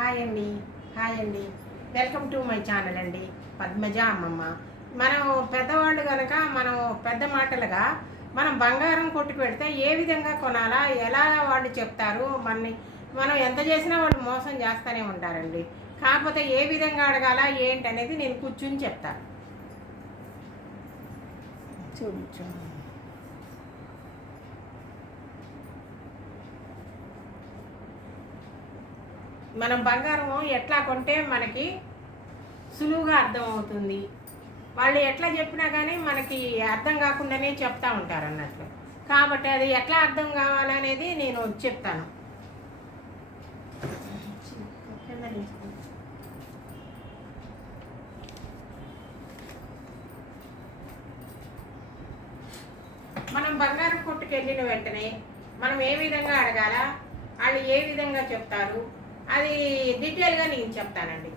Hi అండి. Hi అండి. Welcome to my channel అండి. పద్మజ అమ్మమ్మ. మనం పెద్దవాళ్ళు కనుక మనం పెద్ద మాటలుగా మనం బంగారం కొట్టుకు పెడితే ఏ విధంగా కొనాలా, ఎలా వాళ్ళు చెప్తారు, మనం ఎంత చేసినా వాళ్ళు మోసం చేస్తూనే ఉంటారండి. కాకపోతే ఏ విధంగా అడగాల ఏంటనేది నేను కూర్చుని చెప్తాను. చూపించు. మనం బంగారం ఎట్లా కొంటే మనకి సులువుగా అర్థం అవుతుంది. వాళ్ళు ఎట్లా చెప్పినా కానీ మనకి అర్థం కాకుండానే చెప్తా ఉంటారు అన్నట్లు. కాబట్టి అది ఎట్లా అర్థం కావాలనేది నేను చెప్తాను. మనం బంగారం కొట్టుకు వెళ్ళిన వెంటనే మనం ఏ విధంగా అడగాల, వాళ్ళు ఏ విధంగా చెప్తారు, అది డీటెయిల్గా నేను చెప్తానండి.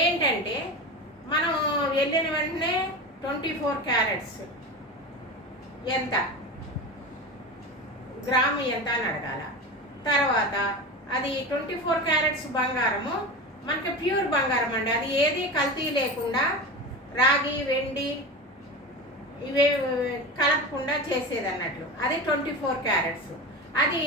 ఏంటంటే మనం వెళ్ళిన వెంటనే 24 క్యారెట్స్ ఎంత, గ్రాము ఎంత అని అడగాల. తర్వాత అది 24 క్యారెట్స్ బంగారము మనకి ప్యూర్ బంగారం అండి. అది ఏది కల్తీ లేకుండా రాగి వెండి ఇవే కలపకుండా చేసేది అన్నట్లు. అది 24 క్యారెట్స్. అది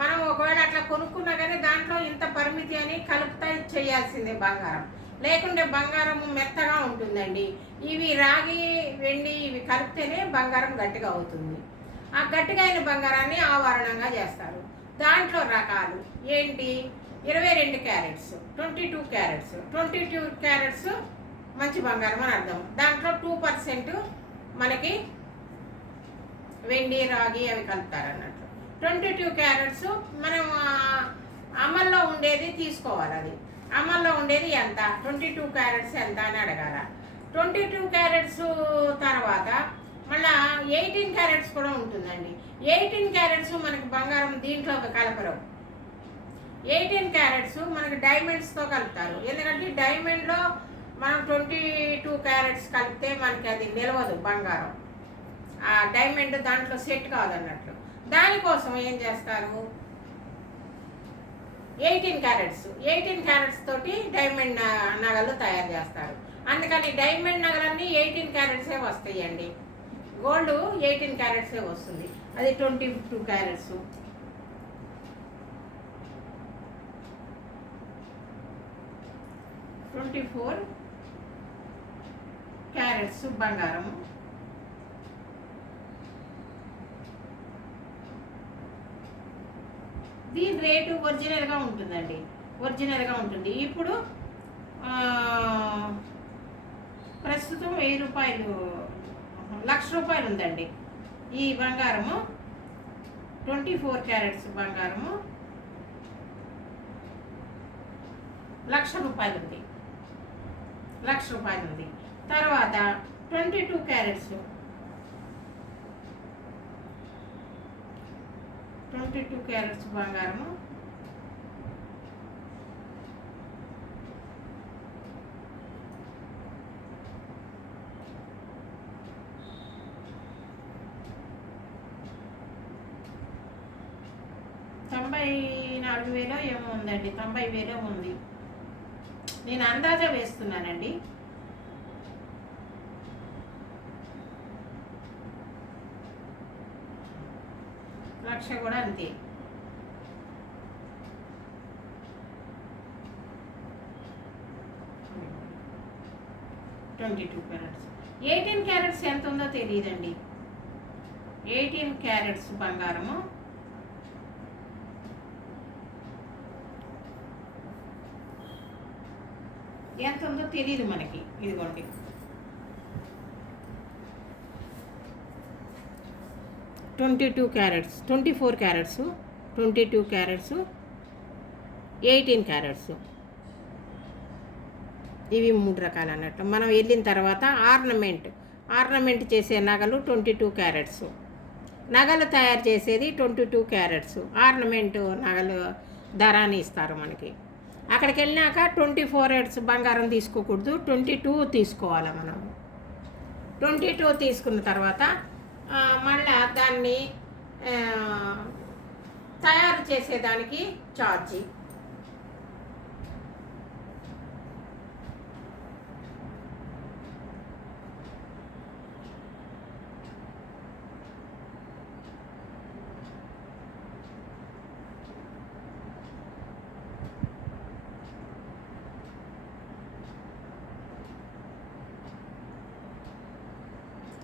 మనం ఒకవేళ అట్లా కొనుక్కున్నా కానీ దాంట్లో ఇంత పరిమితి అని కలుపుతా చేయాల్సిందే బంగారం. లేకుంటే బంగారం మెత్తగా ఉంటుందండి. ఇవి రాగి వెండి ఇవి కలిపితేనే బంగారం గట్టిగా అవుతుంది. ఆ గట్టిగా అయిన బంగారాన్ని ఆవరణంగా చేస్తారు. దాంట్లో రకాలు ఏంటి, 22 క్యారెట్స్, 22 క్యారెట్స్. 22 క్యారెట్స్ మంచి బంగారం అని అర్థం. దాంట్లో 2% మనకి వెండి రాగి అవి కలుపుతారు అన్నట్లు. 22 క్యారెట్స్ మనం అమల్లో ఉండేది తీసుకోవాలి. అది అమల్లో ఉండేది ఎంత, 22 క్యారెట్స్ ఎంత అని అడగాల. 22 క్యారెట్స్ తర్వాత మళ్ళీ 18 క్యారెట్స్ కూడా ఉంటుందండి. 18 క్యారెట్స్ మనకి బంగారం దీంట్లో కలపరు. 18 క్యారెట్స్ మనకి డైమండ్స్తో కలుపుతారు. ఎందుకంటే డైమండ్లో మనం 22 క్యారెట్స్ కలిపితే మనకి అది నిలవదు బంగారం. ఆ డైమండ్ దాంట్లో సెట్ కాదన్నట్లు. దానికోసం ఏం చేస్తారు, 18 క్యారెట్స్ తోటి డైమండ్ నగలు తయారు చేస్తారు. అందుకని డైమండ్ నగలన్నీ 18 క్యారెట్సే వస్తాయండి. గోల్డ్ 18 క్యారెట్సే వస్తుంది. అది 22 క్యారెట్స్. $24 క్యారెట్స్ బంగారము. దీని రేటు ఒరిజినల్గా ఉంటుందండి, ఒరిజినల్గా ఉంటుంది. ఇప్పుడు ప్రస్తుతం 1000 రూపాయలు, ₹1,00,000 ఉందండి ఈ బంగారము. 24 క్యారెట్స్ బంగారము ₹1,00,000 ఉంది, ₹1,00,000 ఉంది. తర్వాత 22 క్యారెట్స్, 22 క్యారెట్స్ బంగారము $94,000 ఏమో ఉందండి, 90,000 ఉంది. నేను అందాజా వేస్తున్నానండి. లక్ష కూడా అంతే. $22 క్యారెట్స్. 18 క్యారెట్స్ ఎంత ఉందో తెలియదండి. 18 క్యారెట్స్ బంగారము ఎంత ఉందో తెలియదు మనకి. ఇదిగోండి, 22 క్యారెట్స్, 24 క్యారెట్స్, 22 క్యారెట్స్, 18 క్యారెట్స్. ఇవి 3 రకాలు అన్నట్టు. మనం వెళ్ళిన తర్వాత ఆర్నమెంట్ చేసే నగలు 22 క్యారెట్స్, నగలు తయారు చేసేది 22 క్యారెట్స్. ఆర్నమెంట్ నగలు ధరాన్ని ఇస్తారు మనకి. అక్కడికి వెళ్ళినాక 24 క్యారెట్స్ బంగారం తీసుకోకూడదు, 22 తీసుకోవాలి మనం. 22 తీసుకున్న తర్వాత మళ్ళా దాన్ని తయారు చేసేదానికి ఛార్జీ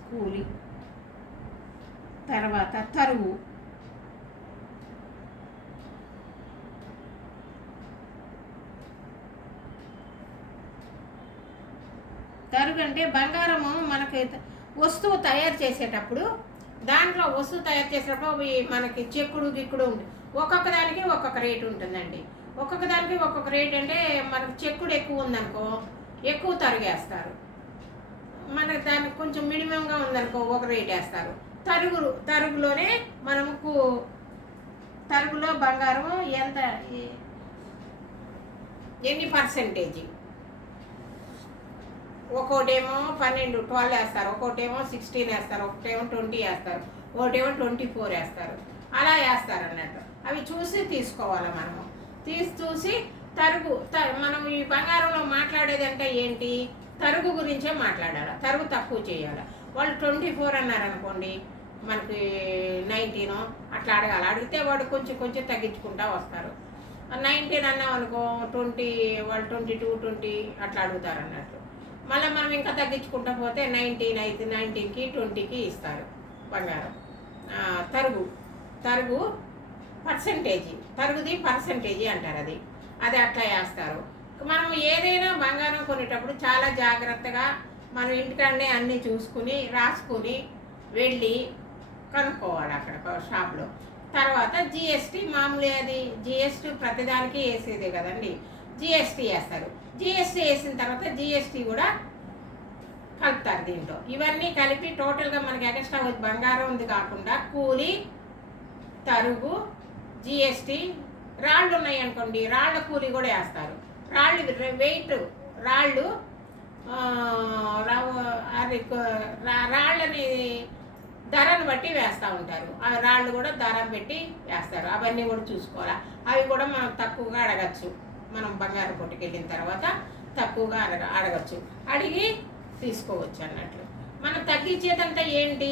కూలి, తర్వాత తరుగు, తరుగు అంటే బంగారము మనకి వస్తువు తయారు చేసేటప్పుడు, దాంట్లో వస్తువు తయారు చేసేటప్పుడు అవి మనకి చెక్కుడు గిక్కుడు ఉంటుంది. ఒక్కొక్క దానికి ఒక్కొక్క రేటు ఉంటుందండి. ఒక్కొక్క దానికి ఒక్కొక్క రేట్ అంటే మనకు చెక్కుడు ఎక్కువ ఉందనుకో ఎక్కువ తరుగేస్తారు, మనకు దానికి కొంచెం మినిమంగా ఉందనుకో ఒక రేట్ వేస్తారు. తరుగులోనే మనకు తరుగులో బంగారం ఎన్ని పర్సెంటేజీ, ఒక్కోటేమో 12 వేస్తారు, ఒక్కోటేమో 16 వేస్తారు, ఒకటేమో 20 వేస్తారు, ఒకటేమో 24 వేస్తారు, అలా వేస్తారు అన్నట్టు. అవి చూసి తీసుకోవాలి మనము. చూసి మనం ఈ బంగారంలో మాట్లాడేది అంటే ఏంటి, తరుగు గురించే మాట్లాడాలి. తరుగు తక్కువ చేయాలి. వాళ్ళు 24 అన్నారనుకోండి, మనకి 19 అట్లా అడగాలి. అడిగితే వాడు కొంచెం కొంచెం తగ్గించుకుంటా వస్తారు. 19 అన్నాం అనుకో 20, వాళ్ళు 22, 20 అట్లా అడుగుతారు అన్నట్టు. మళ్ళీ మనం ఇంకా తగ్గించుకుంటా పోతే 19 అయితే 19కి 20కి ఇస్తారు బంగారం. తరుగు పర్సంటేజీ, తరుగుది పర్సంటేజీ అంటారు. అది అట్లా వేస్తారు. మనం ఏదైనా బంగారం కొనేటప్పుడు చాలా జాగ్రత్తగా మనం ఇంటికాడనే అన్నీ చూసుకుని రాసుకుని వెళ్ళి కనుక్కోవాలి అక్కడ షాప్లో. తర్వాత జిఎస్టీ మామూలు, అది జిఎస్టీ ప్రతిదానికి వేసేదే కదండి, జిఎస్టీ వేస్తారు. జిఎస్టీ వేసిన తర్వాత జిఎస్టీ కూడా కలుపుతారు దీంట్లో. ఇవన్నీ కలిపి టోటల్గా మనకి ఎక్స్ట్రా బంగారం ఉంది కాకుండా కూలి, తరుగు, జిఎస్టీ, రాళ్ళు ఉన్నాయి అనుకోండి, రాళ్ళ కూలి కూడా వేస్తారు. రాళ్ళు వెయిట్, రాళ్ళు రాళ్ళని ధరను బట్టి వేస్తూ ఉంటారు. ఆ రాళ్ళు కూడా ధర పెట్టి వేస్తారు. అవన్నీ కూడా చూసుకోవాలి. అవి కూడా మనం తక్కువగా అడగచ్చు. మనం బంగారం కొట్టుకు వెళ్ళిన తర్వాత తక్కువగా అడగచ్చు, అడిగి తీసుకోవచ్చు అన్నట్లు. మనం తగ్గించేదంతా ఏంటి,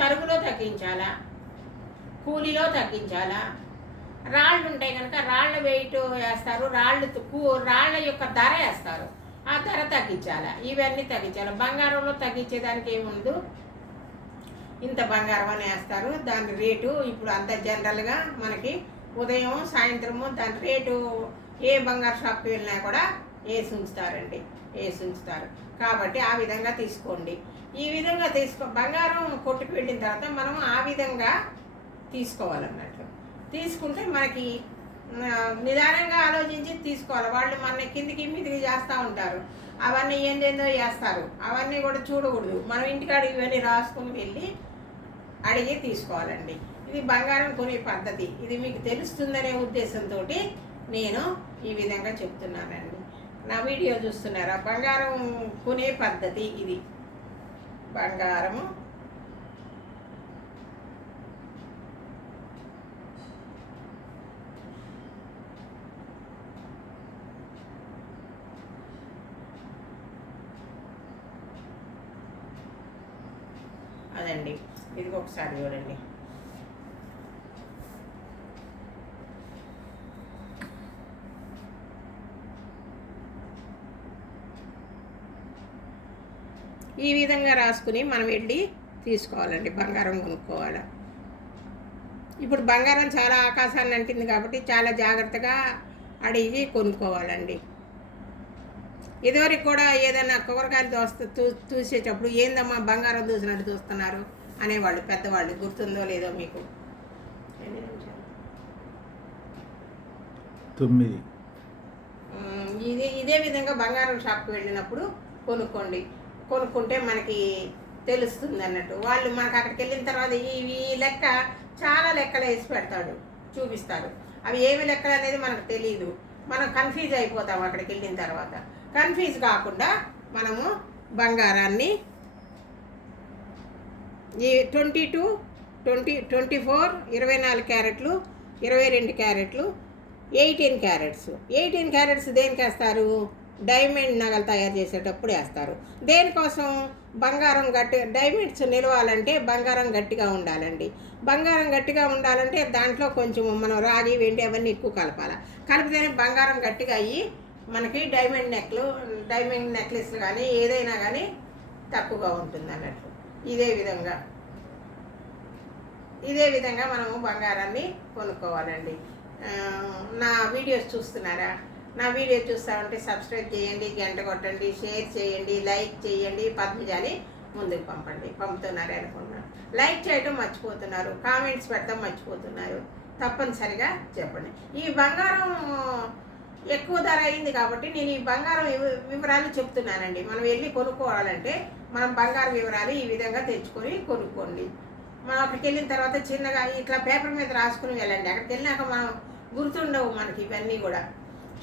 తరుగులో తగ్గించాలా, కూలీలో తగ్గించాలా. రాళ్ళు ఉంటాయి కనుక రాళ్ళ వెయిట్ వేస్తారు, రాళ్ళ యొక్క ధర వేస్తారు, ఆ ధర తగ్గించాలా. ఇవన్నీ తగ్గించాలి. బంగారంలో తగ్గించేదానికి ఏముండదు, ఇంత బంగారం అని వేస్తారు. దాని రేటు ఇప్పుడు అంత జనరల్గా మనకి ఉదయం సాయంత్రము దాని రేటు ఏ బంగారు షాప్కి వెళ్ళినా కూడా వేసి ఉంచుతారు. కాబట్టి ఆ విధంగా తీసుకోండి. ఈ విధంగా బంగారం కొట్టుకు వెళ్ళిన తర్వాత మనం ఆ విధంగా తీసుకోవాలన్నట్లు. తీసుకుంటే మనకి నిదానంగా ఆలోచించి తీసుకోవాలి. వాళ్ళు మన కిందికి మీదికి చేస్తూ ఉంటారు, అవన్నీ ఏందేందో చేస్తారు, అవన్నీ కూడా చూడకూడదు. మనం ఇంటికాడ ఇవన్నీ రాసుకుని వెళ్ళి అడిగి తీసుకోవాలండి. ఇది బంగారం కొనే పద్ధతి. ఇది మీకు తెలుస్తుందనే ఉద్దేశంతో నేను ఈ విధంగా చెప్తున్నానండి. నా వీడియో చూస్తున్నారా, బంగారం కొనే పద్ధతి ఇది. బంగారము అదండి. ఇది ఒకసారి చూడండి. ఈ విధంగా రాసుకుని మనం వెళ్ళి తీసుకోవాలండి, బంగారం కొనుక్కోవాలి. ఇప్పుడు బంగారం చాలా ఆకాశాన్ని అంటింది కాబట్టి చాలా జాగ్రత్తగా అడిగి కొనుక్కోవాలండి. ఇదివరకు కూడా ఏదైనా కూరగాయలు చూసేటప్పుడు ఏందమ్మా బంగారం చూసినట్టు చూస్తున్నారు అనేవాళ్ళు పెద్దవాళ్ళు. గుర్తుందో లేదో మీకు? 9. ఇదే విధంగా బంగారం షాప్కి వెళ్ళినప్పుడు కొనుక్కుంటే మనకి తెలుస్తుంది అన్నట్టు. వాళ్ళు మనకు అక్కడికి వెళ్ళిన తర్వాత ఈ లెక్క చాలా లెక్కలు వేసి చూపిస్తారు. అవి ఏమి లెక్కలు అనేది మనకు తెలియదు. మనం కన్ఫ్యూజ్ అయిపోతాం అక్కడికి వెళ్ళిన తర్వాత. కన్ఫ్యూజ్ కాకుండా మనము బంగారాన్ని ఈ 22, 24, 24 క్యారెట్లు, 22 క్యారెట్లు, 18 క్యారెట్స్. 18 క్యారెట్స్ దేనికి వేస్తారు? డైమండ్ నగలు తయారు చేసేటప్పుడు వేస్తారు. దేనికోసం? బంగారం డైమండ్స్ నిలవాలంటే బంగారం గట్టిగా ఉండాలండి. బంగారం గట్టిగా ఉండాలంటే దాంట్లో కొంచెం మనం రాగి, వెండి అవన్నీ ఎక్కువ కలిపితేనే బంగారం గట్టిగా అయ్యి మనకి డైమండ్ నెక్లెస్ కానీ ఏదైనా కానీ తక్కువగా ఉంటుంది అన్నట్లు. ఇదే విధంగా మనము బంగారాన్ని కొనుక్కోవాలండి. నా వీడియోస్ చూస్తున్నారా? నా వీడియో చూస్తూ ఉంటే సబ్స్క్రైబ్ చేయండి, గంట కొట్టండి, షేర్ చేయండి, లైక్ చేయండి. పద్మజాని ముందుకు పంపుతున్నారు అనుకున్నాను. లైక్ చేయడం మర్చిపోతున్నారు, కామెంట్స్ పెట్టడం మర్చిపోతున్నారు. తప్పనిసరిగా చెప్పండి. ఈ బంగారం ఎక్కువ ధర అయింది కాబట్టి నేను ఈ బంగారం వివరాలు చెప్తున్నానండి. మనం వెళ్ళి కొనుక్కోవాలంటే మనం బంగారం వివరాలు ఈ విధంగా తెచ్చుకొని కొనుక్కోండి. మనం అక్కడికి వెళ్ళిన తర్వాత చిన్నగా ఇట్లా పేపర్ మీద రాసుకుని వెళ్ళండి. అక్కడికి వెళ్ళినాక మనం గుర్తుండవు మనకి ఇవన్నీ కూడా.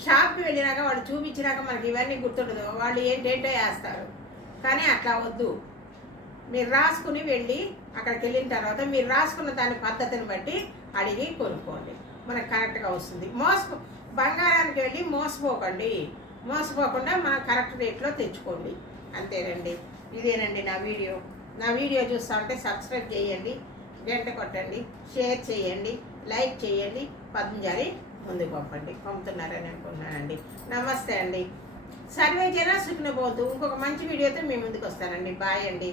షాప్కి వెళ్ళినాక వాళ్ళు చూపించినాక మనకి ఇవన్నీ గుర్తుండదు, వాళ్ళు ఏంటేంటో వేస్తారు. కానీ అట్లా వద్దు, మీరు రాసుకుని వెళ్ళి అక్కడికి వెళ్ళిన తర్వాత మీరు రాసుకున్న దాని పద్ధతిని బట్టి అడిగి కొనుక్కోండి, మనకు కరెక్ట్గా వస్తుంది. బంగారానికి వెళ్ళి మోసపోకుండా మనం కరెక్ట్ రేట్లో తెచ్చుకోండి. అంతేనండి, ఇదేనండి నా వీడియో చూస్తూ ఉంటే సబ్స్క్రైబ్ చేయండి, గంట కొట్టండి, షేర్ చేయండి, లైక్ చేయండి. పద్మజాని ముందుకు పంపుతున్నారని అనుకుంటున్నానండి. నమస్తే అండి. సర్వే జన సుఖినోభవంతు. ఇంకొక మంచి వీడియోతో మీ ముందుకు వస్తానండి. బాయ్ అండి.